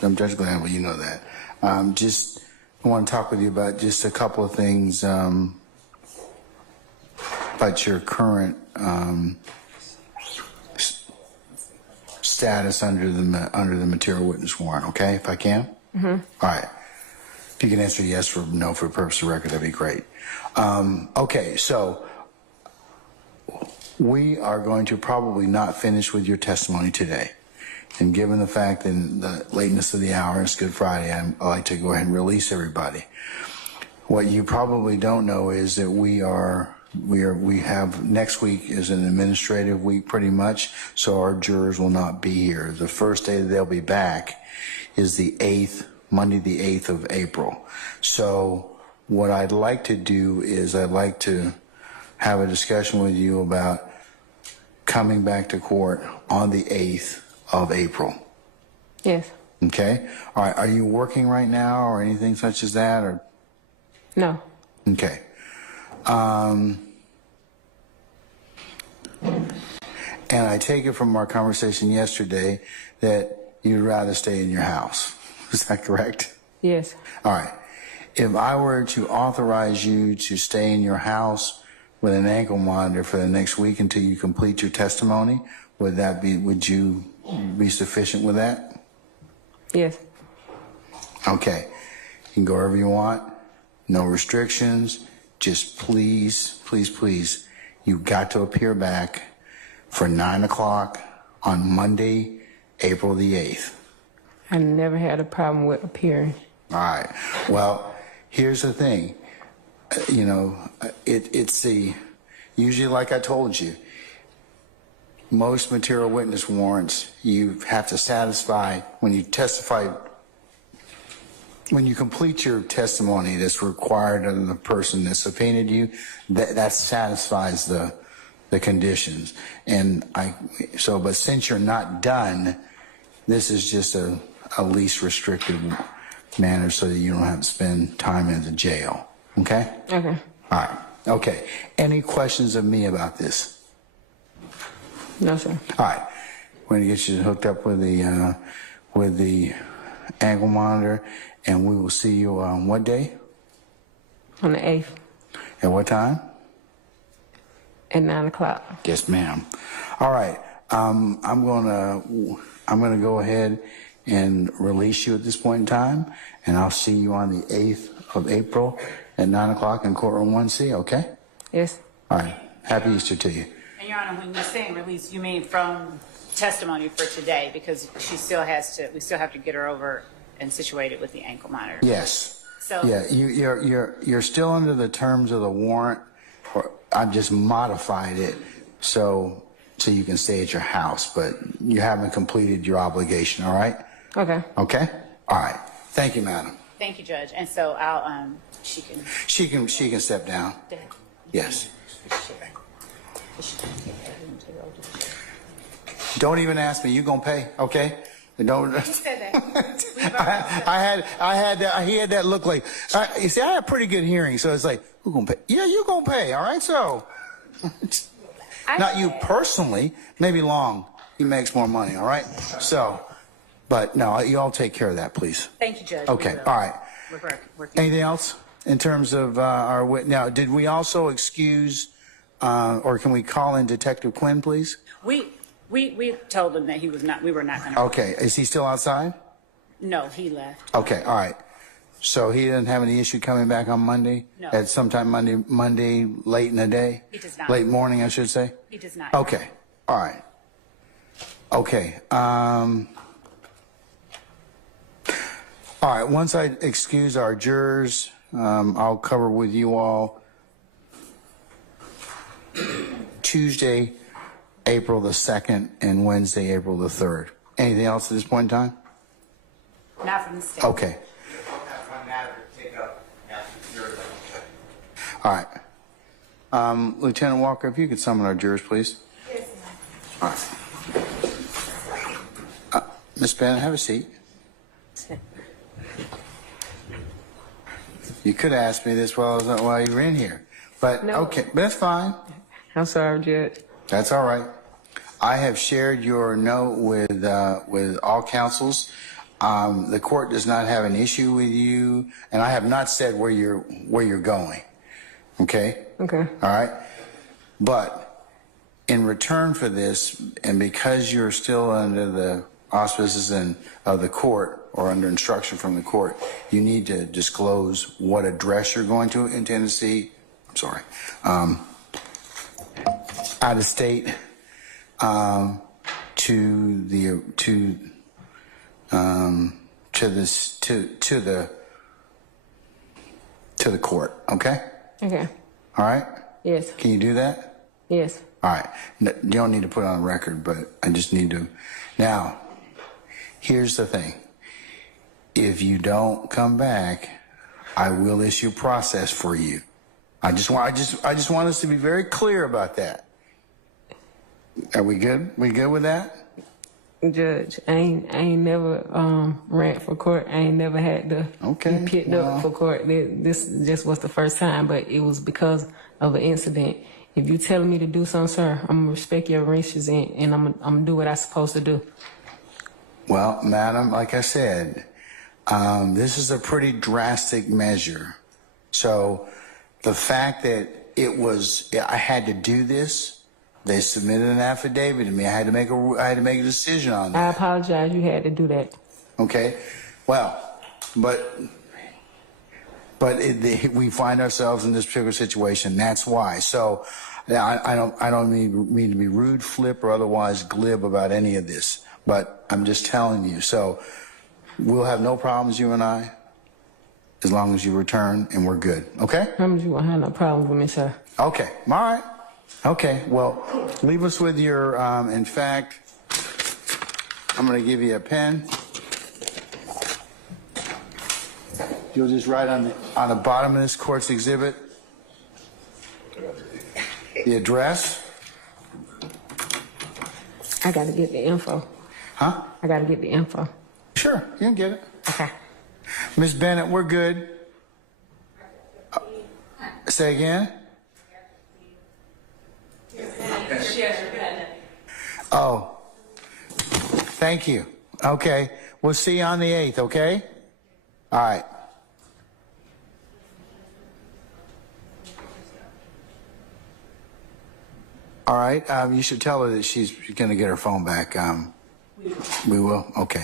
Judge Glenn, well, you know that. Just I want to talk with you about just a couple of things about your current status under the material witness warrant. Okay, if I can. Mm-hmm. All right. If you can answer yes or no for the purpose of the record, that'd be great. Okay, so we are going to probably not finish with your testimony today. And given the fact and the lateness of the hour, it's Good Friday, I'd like to go ahead and release everybody. What you probably don't know is that we have next week is an administrative week pretty much, so our jurors will not be here. The first day that they'll be back is the 8th, Monday the 8th of April. So what I'd like to do is I'd like to have a discussion with you about coming back to court on the 8th of April. Yes. Okay. All right. Are you working right now or anything such as that, or? No. Okay. And I take it from our conversation yesterday that you'd rather stay in your house. Is that correct? Yes. All right. If I were to authorize you to stay in your house with an ankle monitor for the next week until you complete your testimony, would you be sufficient with that? Yes. Okay. You can go wherever you want. No restrictions. Just please, please, please, you got to appear back for 9 o'clock on Monday, April the 8th. I never had a problem with appearing. All right. Well, here's the thing. You know, it's usually like I told you, most material witness warrants, you have to satisfy when you testify. When you complete your testimony that's required of the person that subpoenaed you, that satisfies the conditions. And but since you're not done, this is just a least restrictive manner so that you don't have to spend time in the jail. Okay? Okay. All right. Okay. Any questions of me about this? No, sir. All right. We're going to get you hooked up with the ankle monitor, and we will see you on what day? On the 8th. At what time? At 9 o'clock. Yes, ma'am. All right. I'm gonna go ahead and release you at this point in time, and I'll see you on the 8th of April at 9 o'clock in courtroom 1C. Okay? Yes. All right. Happy Easter to you. And Your Honor, when you're saying release, you mean from testimony for today, because we still have to get her over and situated with the ankle monitor. Yes. So yeah, you're still under the terms of the warrant, or I've just modified it so you can stay at your house, but you haven't completed your obligation. All right? Okay. Okay. All right. Thank you, madam. Thank you, Judge. And so I'll she can step down. Yes. Don't even ask me. You gonna pay? Okay. Don't. Who said that? I had that. He had that look like. You see, I have pretty good hearing, so it's like, who gonna pay? Yeah, you gonna pay. All right. So, not you personally. Maybe Long. He makes more money. All right. So, but no, you all take care of that, please. Thank you, Judge. Okay. All right. We're working. Anything else in terms of our witness? Now, did we also excuse, or can we call in Detective Quinn, please? We told him that he was not. We were not going to. Okay. Is he still outside? No, he left. Okay. All right. So he doesn't have any issue coming back on Monday? No. At sometime Monday late in the day? He does not. Late morning, I should say? He does not. Okay. All right. Okay. All right. Once I excuse our jurors, I'll cover with you all Tuesday, April the 2nd, and Wednesday, April the 3rd. Anything else at this point in time? Not from the state. Okay. All right. Lieutenant Walker, if you could summon our jurors, please. Yes, ma'am. All right. Ms. Bennett, have a seat. You could ask me this while you were in here, but no. Okay, but that's fine. I'm sorry, Judge. That's all right. I have shared your note with all counsels. The court does not have an issue with you, and I have not said where you're going. Okay? Okay. All right? But in return for this, and because you're still under the auspices of the court or under instruction from the court, you need to disclose what address you're going to in Tennessee. I'm sorry. Out of state to the court. Okay. Okay. All right. Yes. Can you do that? Yes. All right. You don't need to put it on record, but I just need to. Now, here's the thing. If you don't come back, I will issue process for you. I just want us to be very clear about that. Are we good? We good with that? Judge, I ain't never ran for court. I ain't never had to be picked up for court. This just was the first time, but it was because of an incident. If you telling me to do something, sir, I'm gonna respect your wishes and I'm gonna do what I'm supposed to do. Well, madam, like I said, this is a pretty drastic measure. So the fact that I had to do this. They submitted an affidavit to me. I had to make a decision on that. I apologize. You had to do that. Okay. Well, but we find ourselves in this particular situation. That's why. So I don't mean to be rude, flip, or otherwise glib about any of this. But I'm just telling you. So we'll have no problems, you and I, as long as you return and we're good. Okay? I promise you won't have no problems with me, sir. Okay. All right. Okay, well, leave us with your, in fact, I'm going to give you a pen. You'll just write on the bottom of this court's exhibit the address. I got to get the info. Huh? I got to get the info. Sure, you can get it. Okay. Miss Bennett, we're good. Say again? Oh, thank you. Okay, we'll see you on the 8th, okay? All right. All right, you should tell her that she's going to get her phone back. We will? Okay.